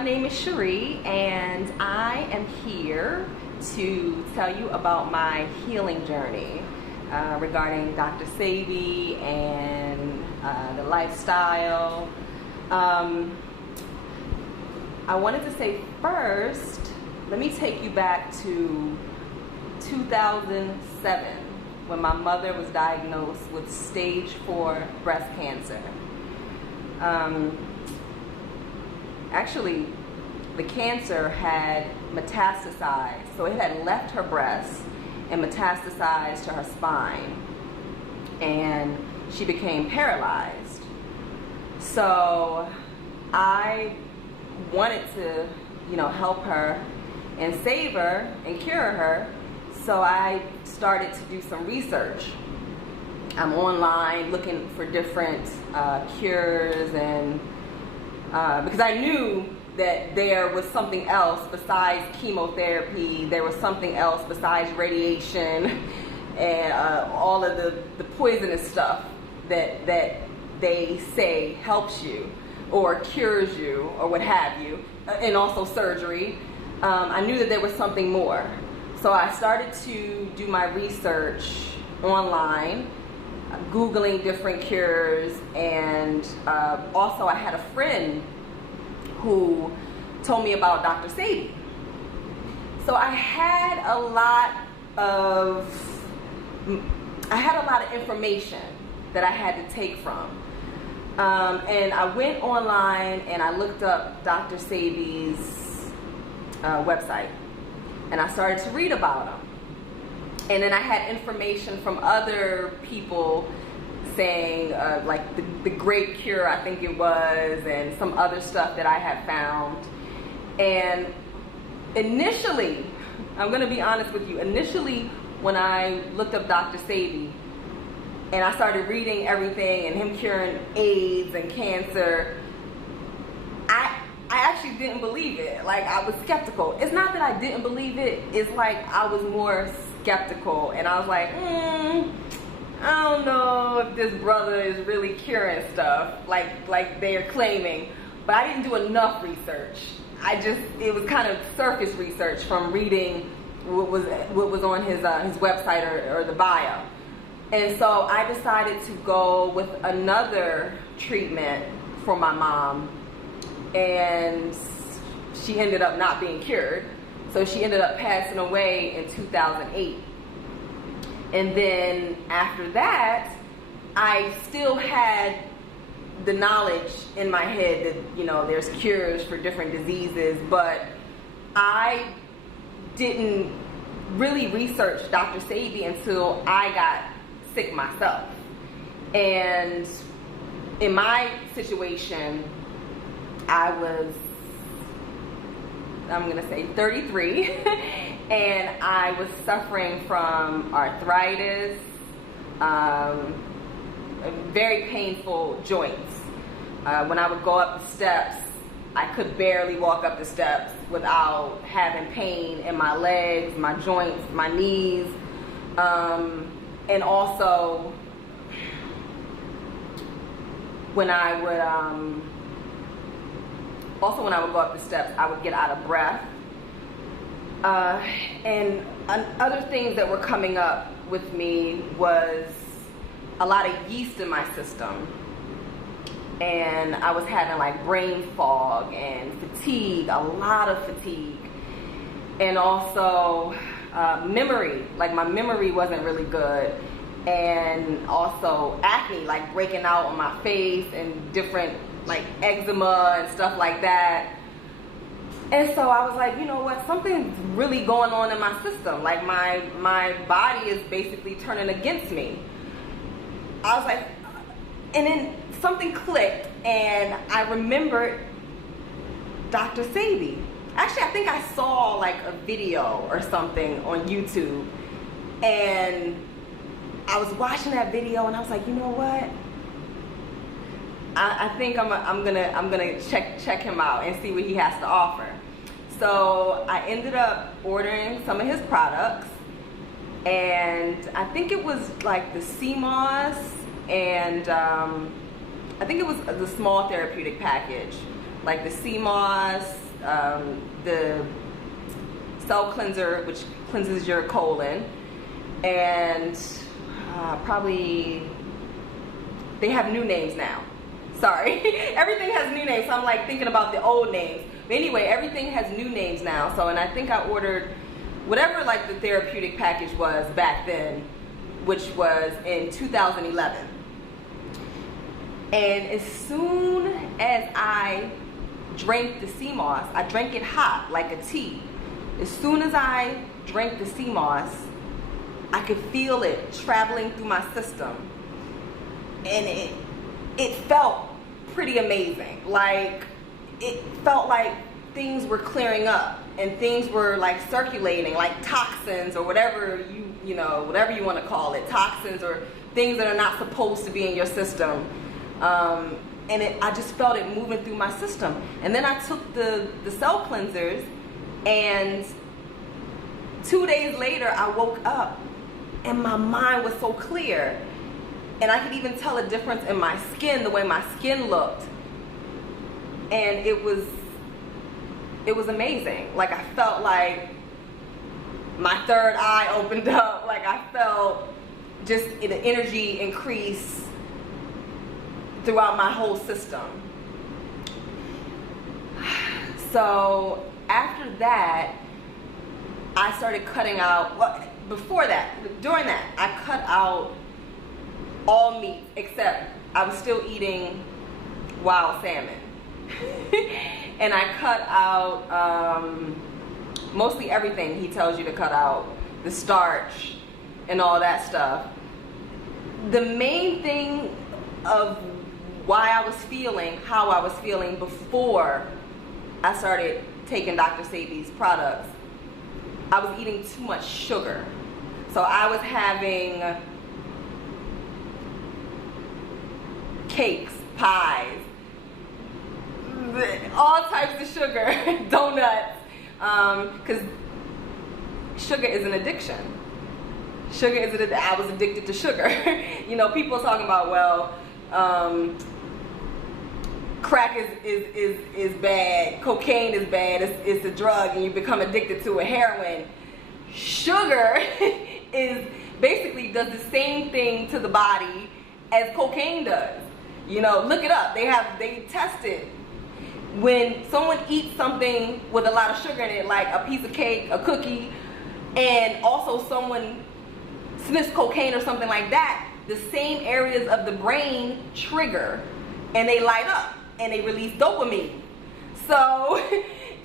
my name is Cherie, and I am here to tell you about my healing journey regarding Dr. Sebi and the lifestyle. I wanted to say first, let me take you back to 2007 when my mother was diagnosed with stage 4 breast cancer. Actually, the cancer had metastasized, so it had left her breast and metastasized to her spine, and she became paralyzed. So I wanted to, help her and save her and cure her, so I started to do some research. I'm online looking for different cures, and because I knew that there was something else besides chemotherapy, there was something else besides radiation and all of the poisonous stuff that they say helps you or cures you or what have you, and also surgery. I knew that there was something more. So I started to do my research online, Googling different cures, and also I had a friend who told me about Dr. Sebi. So I had a lot of information that I had to take from. And I went online and I looked up Dr. Sebi's website, and I started to read about him. And then I had information from other people saying like the Great Cure, I think it was, and some other stuff that I had found. And initially, I'm going to be honest with you, initially when I looked up Dr. Sebi and I started reading everything and him curing AIDS and cancer, I actually didn't believe it. Like, I was skeptical. It's not that I didn't believe it, it's like I was more skeptical, and I was like, I don't know if this brother is really curing stuff like they are claiming. But I didn't do enough research. It was kind of surface research from reading what was on his website or the bio. And so I decided to go with another treatment for my mom, and she ended up not being cured. So she ended up passing away in 2008. And then after that, I still had the knowledge in my head that, there's cures for different diseases, but I didn't really research Dr. Sebi until I got sick myself. And in my situation, I was, I'm gonna say 33, and I was suffering from arthritis, very painful joints. When I would go up the steps, I could barely walk up the steps without having pain in my legs, my joints, my knees, and also when I would go up the steps, I would get out of breath. And other things that were coming up with me was a lot of yeast in my system. And I was having like brain fog and fatigue, a lot of fatigue. And also memory, like my memory wasn't really good. And also acne, like breaking out on my face and different like eczema and stuff like that. And so I was like, you know what, something's really going on in my system. Like my body is basically turning against me. I was like, and then something clicked, and I remembered Dr. Sebi. Actually, I think I saw like a video or something on YouTube, and I was watching that video, and I was like, you know what? I think I'm gonna check him out and see what he has to offer. So I ended up ordering some of his products, and I think it was like the CMOS, and I think it was the small therapeutic package, like the CMOS, the cell cleanser, which cleanses your colon, and probably they have new names now. Sorry, everything has new names, so I'm like thinking about the old names. But anyway, everything has new names now. So, and I think I ordered whatever like the therapeutic package was back then, which was in 2011. And as soon as I drank the sea moss, I drank it hot like a tea. As soon as I drank the sea moss, I could feel it traveling through my system. And it felt pretty amazing. Like, it felt like things were clearing up and things were like circulating, like toxins or whatever you know, whatever you want to call it, toxins or things that are not supposed to be in your system. And I just felt it moving through my system. And then I took the cell cleansers, and 2 days later I woke up and my mind was so clear. And I could even tell a difference in my skin, the way my skin looked. And it was amazing. Like, I felt like my third eye opened up. Like, I felt just the energy increase throughout my whole system. So after that, I started cutting out, well, before that, during that, I cut out all meat, except I was still eating wild salmon. And I cut out mostly everything he tells you to cut out, the starch and all that stuff. The main thing of why I was feeling how I was feeling before I started taking Dr. Sebi's products, I was eating too much sugar. So I was having cakes, pies, all types of sugar, donuts, because sugar is an addiction. I was addicted to sugar. You know, people are talking about, well, crack is bad, cocaine is bad, it's a drug, and you become addicted to it. Heroin. Sugar is basically does the same thing to the body as cocaine does. You know, look it up. They test it. When someone eats something with a lot of sugar in it, like a piece of cake, a cookie, and also someone sniffs cocaine or something like that, the same areas of the brain trigger and they light up and they release dopamine. So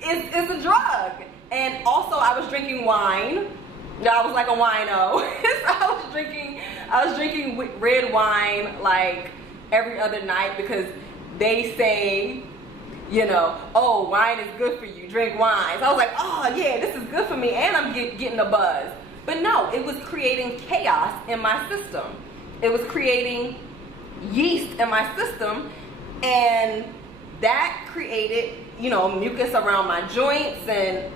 it's a drug. And also I was drinking wine. I was like a wino. So I was drinking red wine like every other night, because they say, you know, oh, wine is good for you, drink wine. So I was like, oh yeah, this is good for me, and I'm getting a buzz. But no, it was creating chaos in my system. It was creating yeast in my system, and that created, you know, mucus around my joints, and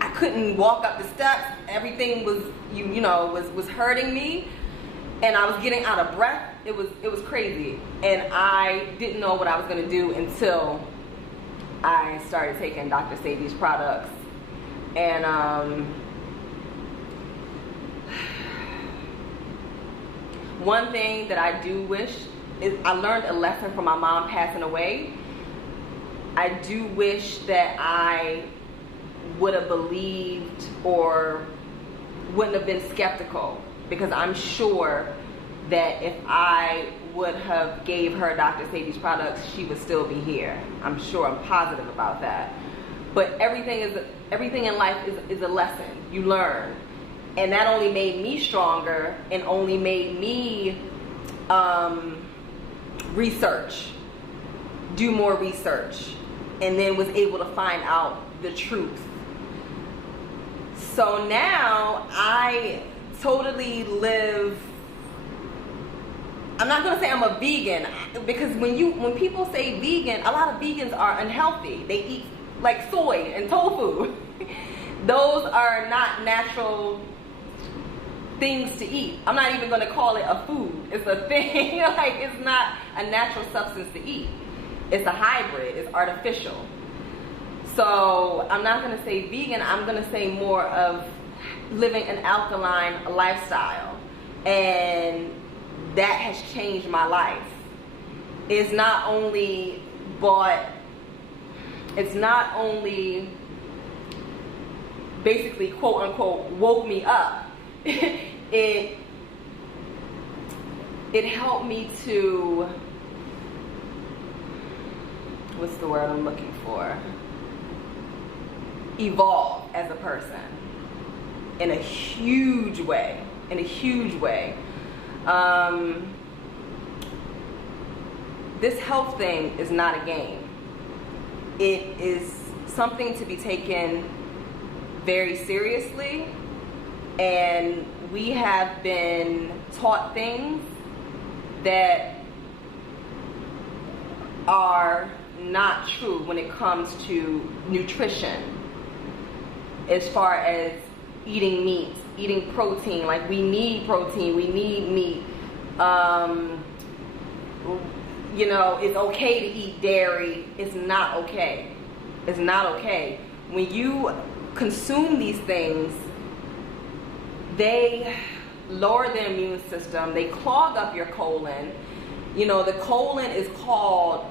I couldn't walk up the steps. Everything was, you know, was hurting me, and I was getting out of breath. It was crazy, and I didn't know what I was going to do until I started taking Dr. Sebi's products. And one thing that I do wish is, I learned a lesson from my mom passing away. I do wish that I would have believed or wouldn't have been skeptical, because I'm sure that if I would have gave her Dr. Sebi's products, she would still be here. I'm sure, I'm positive about that. But everything in life is a lesson. You learn. And that only made me stronger, and only made me do more research, and then was able to find out the truth. So now I totally live, I'm not going to say I'm a vegan, because when people say vegan, a lot of vegans are unhealthy. They eat like soy and tofu. Those are not natural things to eat. I'm not even going to call it a food. It's a thing. Like, it's not a natural substance to eat. It's a hybrid. It's artificial. So I'm not going to say vegan, I'm going to say more of living an alkaline lifestyle. And that has changed my life. It's not only basically, quote unquote, woke me up. It helped me to, what's the word I'm looking for? Evolve as a person in a huge way. This health thing is not a game. It is something to be taken very seriously, and we have been taught things that are not true when it comes to nutrition, as far as eating meat, eating protein. Like, we need protein, we need meat. You know, it's okay to eat dairy. It's not okay. It's not okay. When you consume these things, they lower the immune system. They clog up your colon. You know, the colon is called,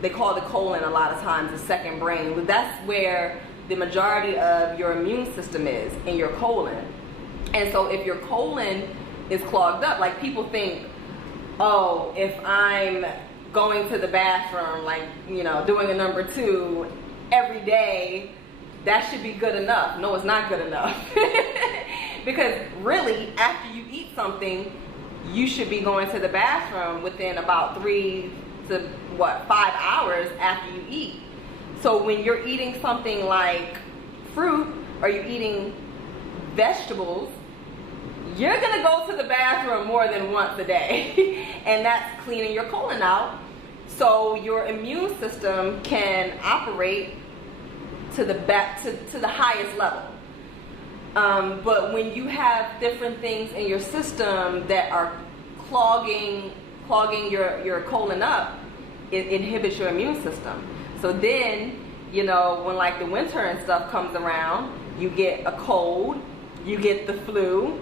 they call the colon a lot of times the second brain. But that's where the majority of your immune system is, in your colon. And so if your colon is clogged up, like, people think, oh, if I'm going to the bathroom, like, you know, doing a number 2 every day, that should be good enough. No, it's not good enough. Because really, after you eat something, you should be going to the bathroom within about 3 to 5 hours after you eat. So when you're eating something like fruit, or you're eating vegetables, you're gonna go to the bathroom more than once a day. And that's cleaning your colon out, so your immune system can operate to the highest level. But when you have different things in your system that are clogging your colon up, it inhibits your immune system. So then, you know, when like the winter and stuff comes around, you get a cold, you get the flu.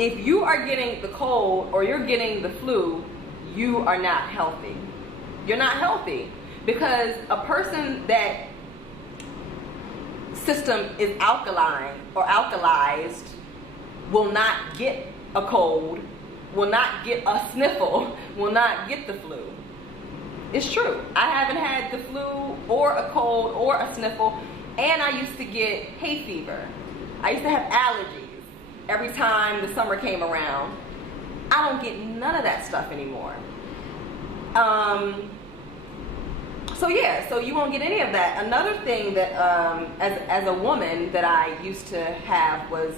If you are getting the cold or you're getting the flu, you are not healthy. You're not healthy, because a person that system is alkaline or alkalized will not get a cold, will not get a sniffle, will not get the flu. It's true. I haven't had the flu or a cold or a sniffle, and I used to get hay fever. I used to have allergies every time the summer came around. I don't get none of that stuff anymore. So yeah, so you won't get any of that. Another thing that as a woman that I used to have was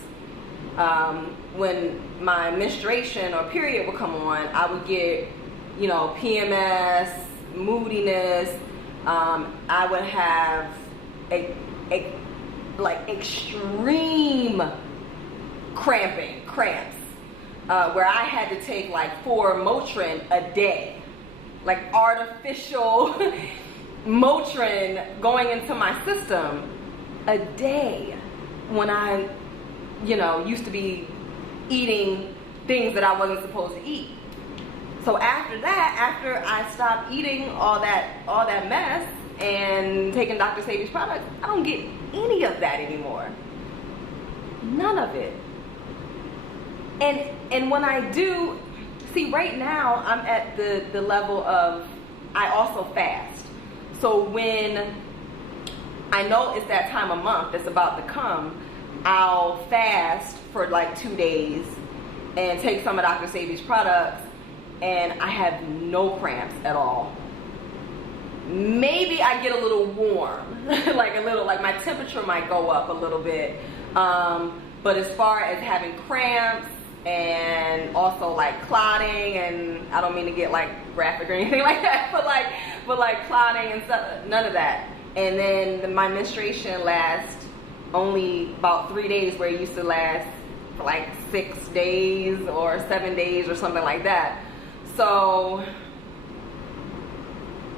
when my menstruation or period would come on, I would get, you know, PMS, moodiness. I would have like extreme cramps, where I had to take like 4 Motrin a day, like artificial Motrin going into my system a day, when I, you know, used to be eating things that I wasn't supposed to eat. So after that, after I stopped eating all that mess and taking Dr. Sebi's products, I don't get any of that anymore. None of it. And when I do, see, right now I'm at the level of, I also fast. So when I know it's that time of month that's about to come, I'll fast for like 2 days and take some of Dr. Sebi's products, and I have no cramps at all. Maybe I get a little warm, like my temperature might go up a little bit. But as far as having cramps and also like clotting, and I don't mean to get like graphic or anything like that, but like clotting and stuff, none of that. And then my menstruation lasts only about 3 days, where it used to last for like 6 days or 7 days or something like that. So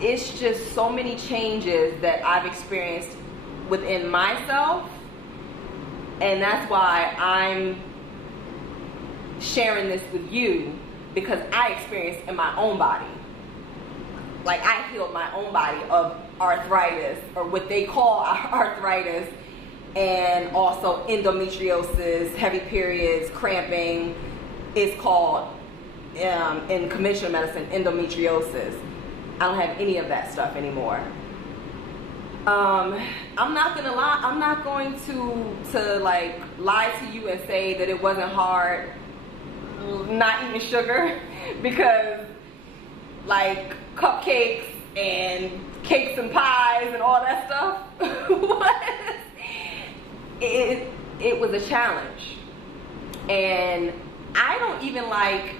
it's just so many changes that I've experienced within myself, and that's why I'm sharing this with you, because I experienced in my own body. Like, I healed my own body of arthritis, or what they call arthritis, and also endometriosis, heavy periods, cramping. It's called, in conventional medicine, endometriosis. I don't have any of that stuff anymore. I'm not gonna lie. I'm not going to like lie to you and say that it wasn't hard not eating sugar, because like cupcakes and cakes and pies and all that stuff it was a challenge. And I don't even like,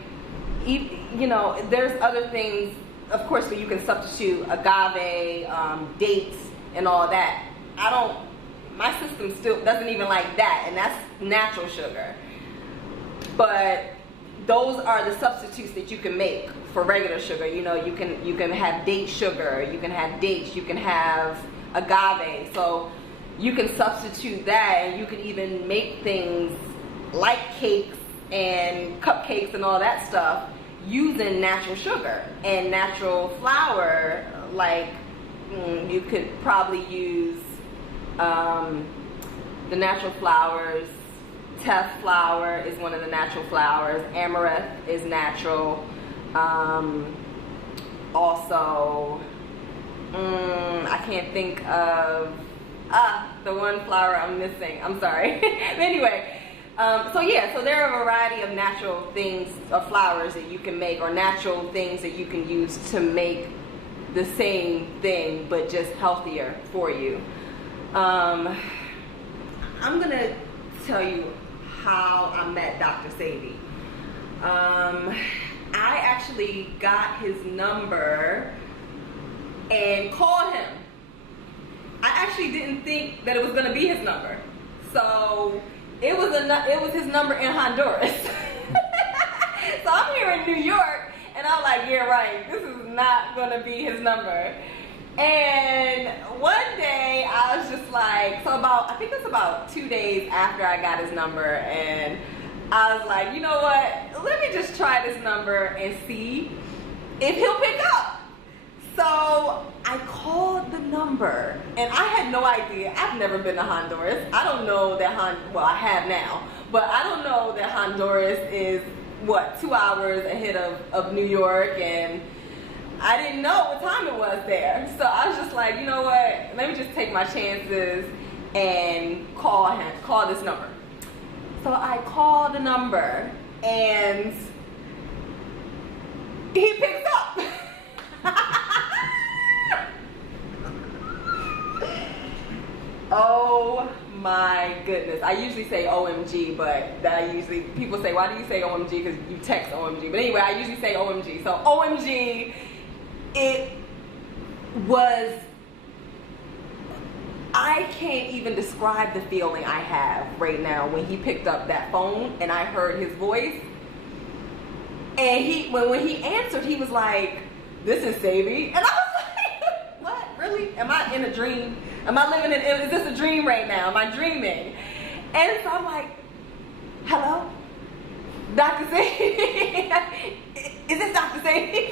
you know, there's other things, of course, where you can substitute agave, dates, and all that. My system still doesn't even like that, and that's natural sugar. But those are the substitutes that you can make for regular sugar. You know, you can have date sugar, you can have dates, you can have agave. So you can substitute that, and you can even make things like cakes and cupcakes and all that stuff using natural sugar and natural flour. Like, you could probably use the natural flours. Teff flour is one of the natural flours. Amaranth is natural. Also, I can't think of the one flour I'm missing. I'm sorry. Anyway, so there are a variety of natural things, or flours that you can make, or natural things that you can use to make the same thing, but just healthier for you. I'm gonna tell you how I met Dr. Sebi. I actually got his number and called him. I actually didn't think that it was gonna be his number, so it was his number in Honduras. So I'm here in New York, and I'm like, yeah, right, this is not gonna be his number. And one day I was just like, I think it's about 2 days after I got his number, and I was like, you know what, let me just try this number and see if he'll pick up. So I called the number, and I had no idea. I've never been to Honduras. I don't know that well, I have now, but I don't know that Honduras is, 2 hours ahead of New York, and I didn't know what time it was there. So I was just like, you know what, let me just take my chances and call this number. So I called the number, and he picks up. Oh my goodness. I usually say OMG, but people say, why do you say OMG? Because you text OMG. But anyway, I usually say OMG. So OMG, it was, I can't even describe the feeling I have right now when he picked up that phone and I heard his voice. And when he answered, he was like, "This is Sebi." And I was like, what? Really? Am I in a dream? Am I living is this a dream right now? Am I dreaming? And so I'm like, hello? Dr. Sebi? Is this Dr. Sebi?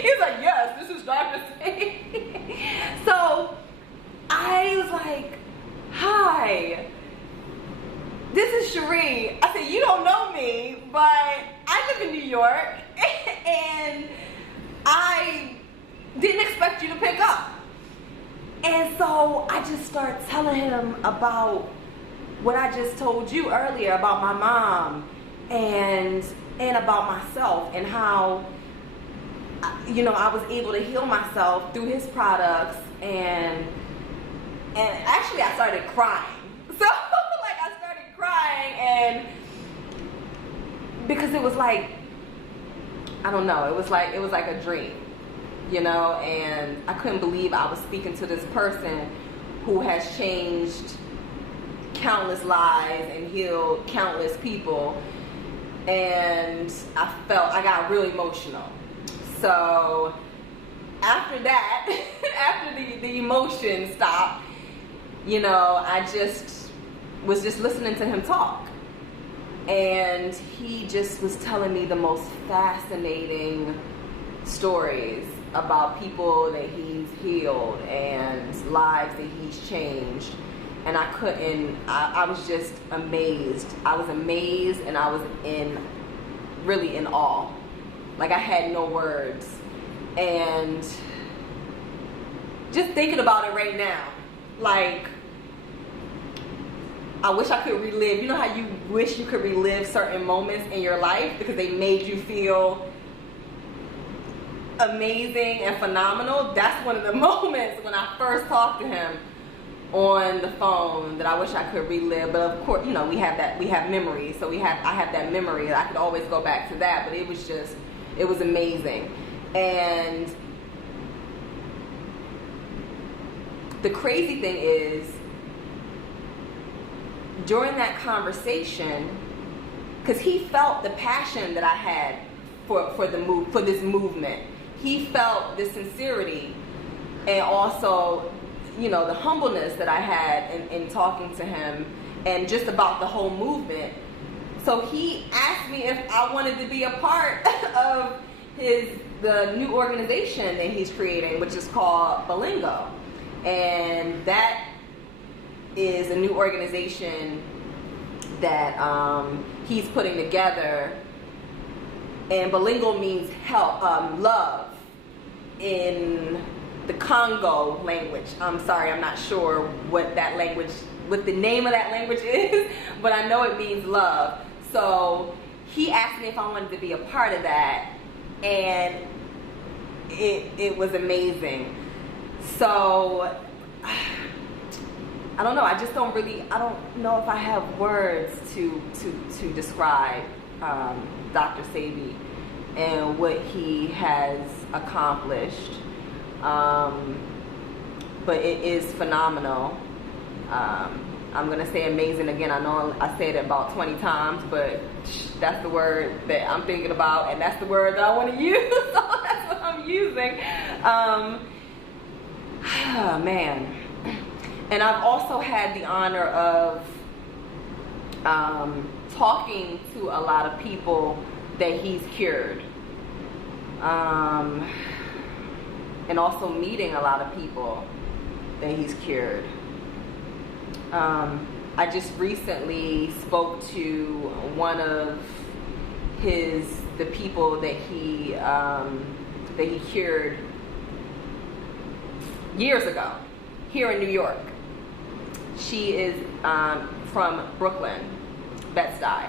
He's like, yes, this is Dr. Sebi. So I was like, hi, this is Cherie. I said, you don't know me, but I live in New York, and I didn't expect you to pick up. And so I just started telling him about what I just told you earlier about my mom and about myself, and how, you know, I was able to heal myself through his products, and actually I started crying. So like I started crying, and because it was like, I don't know, it was like a dream, you know, and I couldn't believe I was speaking to this person who has changed countless lives and healed countless people. And I got really emotional. So after that, after the emotion stopped, you know, I just was just listening to him talk. And he just was telling me the most fascinating stories about people that he's healed and lives that he's changed. And I was just amazed. I was amazed, and I was really in awe. Like, I had no words. And just thinking about it right now, like, I wish I could relive. You know how you wish you could relive certain moments in your life because they made you feel amazing and phenomenal? That's one of the moments when I first talked to him on the phone that I wish I could relive. But of course, you know, we have memories. So I have that memory. I could always go back to that. But it was amazing. And the crazy thing is, during that conversation, because he felt the passion that I had for this movement. He felt the sincerity, and also, you know, the humbleness that I had in talking to him, and just about the whole movement. So he asked me if I wanted to be a part of the new organization that he's creating, which is called Balingo. And that is a new organization that he's putting together. And Balingo means help, love in the Congo language. I'm sorry, I'm not sure what the name of that language is, but I know it means love. So he asked me if I wanted to be a part of that, and it was amazing. So I don't know. I don't know if I have words to describe Dr. Sebi and what he has accomplished. But it is phenomenal. I'm going to say amazing again. I know I said it about 20 times, but that's the word that I'm thinking about, and that's the word that I want to use, so that's what I'm using. Man. And I've also had the honor of talking to a lot of people that he's cured. And also meeting a lot of people that he's cured. I just recently spoke to one of the people that he cured years ago here in New York. She is from Brooklyn, Bed-Stuy,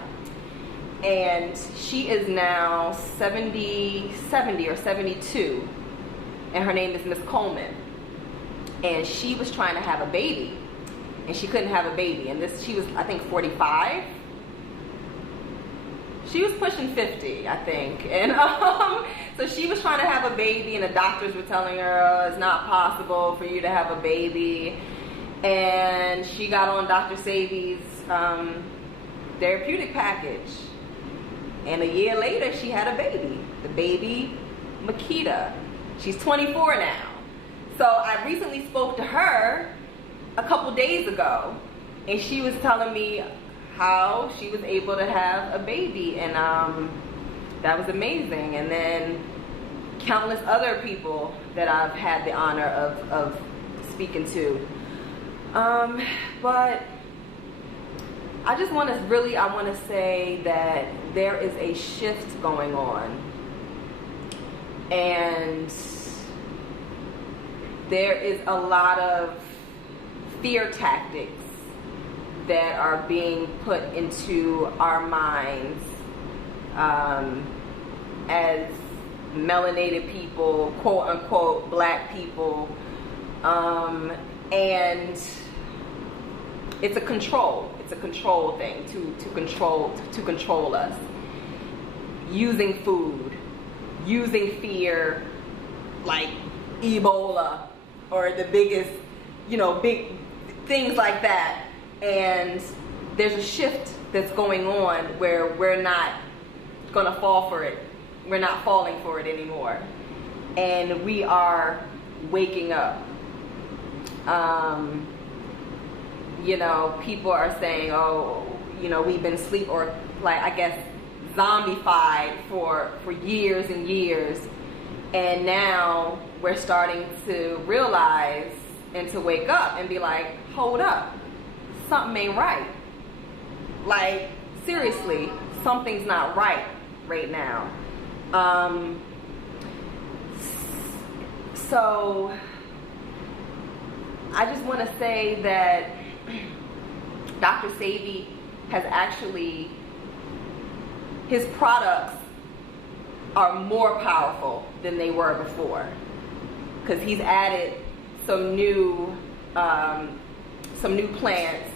and she is now 70 or 72, and her name is Miss Coleman. And she was trying to have a baby, and she couldn't have a baby. And she was, I think, 45. She was pushing 50, I think. And so she was trying to have a baby, and the doctors were telling her, oh, it's not possible for you to have a baby. And she got on Dr. Sebi's therapeutic package. And a year later, she had a baby. The baby, Makita. She's 24 now. So I recently spoke to her a couple days ago, and she was telling me how she was able to have a baby, and that was amazing. And then countless other people that I've had the honor of speaking to. But I just want to say that there is a shift going on, and there is a lot of fear tactics that are being put into our minds as melanated people, quote unquote black people, and it's a control thing to control us, using food, using fear, like Ebola or the biggest, big things like that. And there's a shift that's going on where we're not going to fall for it. We're not falling for it anymore. And we are waking up. you know, people are saying, oh, you know, we've been sleep or like, I guess, zombified for years and years. And now we're starting to realize and to wake up and be like, hold up, something ain't right. Like, seriously, something's not right now. So I just want to say that Dr. Sebi has actually, his products are more powerful than they were before, because he's added some new plants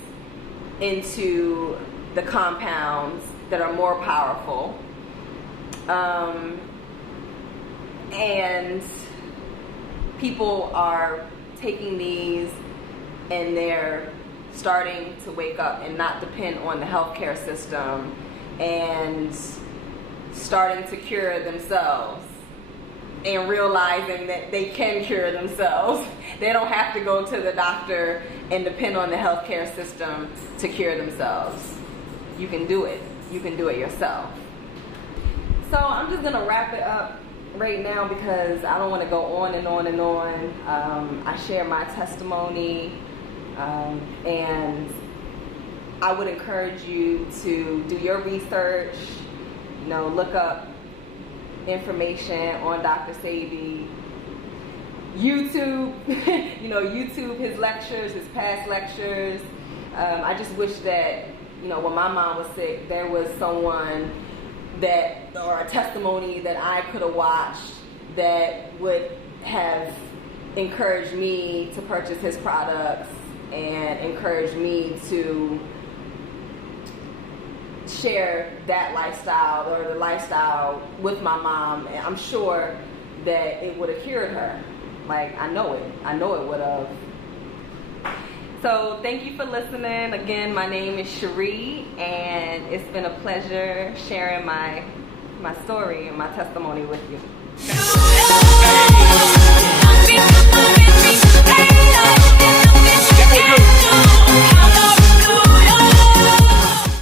into the compounds that are more powerful, and people are taking these and they're starting to wake up and not depend on the healthcare system and starting to cure themselves and realizing that they can cure themselves. They don't have to go to the doctor and depend on the healthcare system to cure themselves. You can do it. You can do it yourself. So I'm just gonna wrap it up right now because I don't want to go on and on and on. I share my testimony, and I would encourage you to do your research, you know, look up information on Dr. Sebi, YouTube, you know, YouTube his lectures, his past lectures. I just wish that, you know, when my mom was sick, there was someone that, or a testimony that I could have watched that would have encouraged me to purchase his products and encouraged me to share that lifestyle or the lifestyle with my mom. And I'm sure that it would have cured her. Like, I know it would have. So thank you for listening. Again, my name is Cherie, and it's been a pleasure sharing my story and my testimony with you.